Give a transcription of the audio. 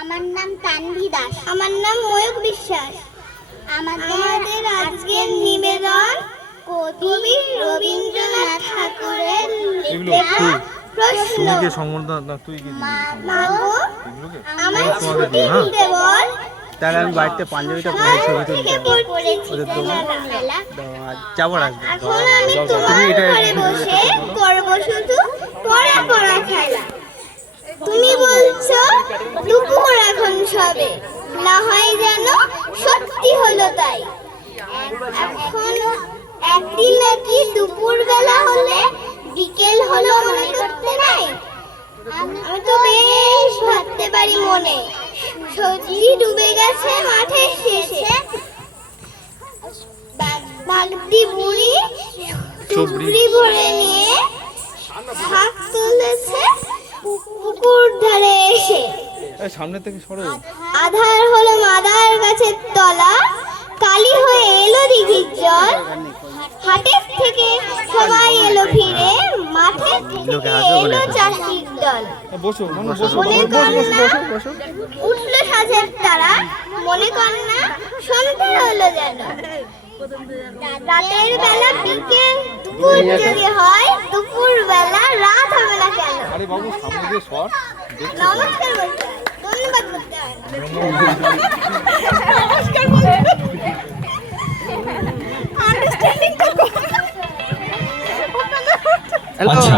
আমার নাম তানভি দাস। আমার নাম ময়ূক বিশ্বাস। আমাদের আজকের নিবেদন কবি রবীন্দ্রনাথ ঠাকুরের লেখা প্রশ্ন। তুমি কি সংবর্ধনা না তুই কি দিবি? মাগো এগুলোকে আমার তোমাকে ছুটি দিই, হ্যাঁ? দিতে বল। তাহলে আমি বাড়িতে পাঞ্জাবিটা পরে ছবি তুলতে ওদের খেলা যাবো আসবে। এখন আমি তোমার ঘরে বসে করব শুধু পড়া পড়া খেলা। তুমি বলছো দুপুর এখন সবে, না হয় যেন সত্যি হলো তাই। এখন একদিন নাকি দুপুর বেলা হলে বিকেল হলো মনে করতে নাই। আমি তো বেশ ভাবতে পারি মনে, সবজি ডুবে গেছে মাঠের শেষে। বাগদি বুড়ি চুবড়ি ভরে নিয়ে শাক তুলেছে পুকুর ধারে এসে। এই সামনে থেকে সরো। আধার হলো মাদার গাছের তলা, কালি হয়ে এলো দিঘির জল। হাটের থেকে সবাই এলো ফিরে, মাঠে থেকে এলো চাষির দল। বসো মানু বসো মনে বসো কর বসো না বসো বসো। উঠলো সাজের তারা, মনে কর না সন্ধ্যে হলো যেন। রাতের বেলা বিকেল দুপুর যদি হয়, দুপুর বেলা রাত হবে না কেন? আরে বাবু সামনে দিয়ে সর দেখছো তো? নমস্কার বলতে হয়, ধন্যবাদ বলতে হয় না। আচ্ছা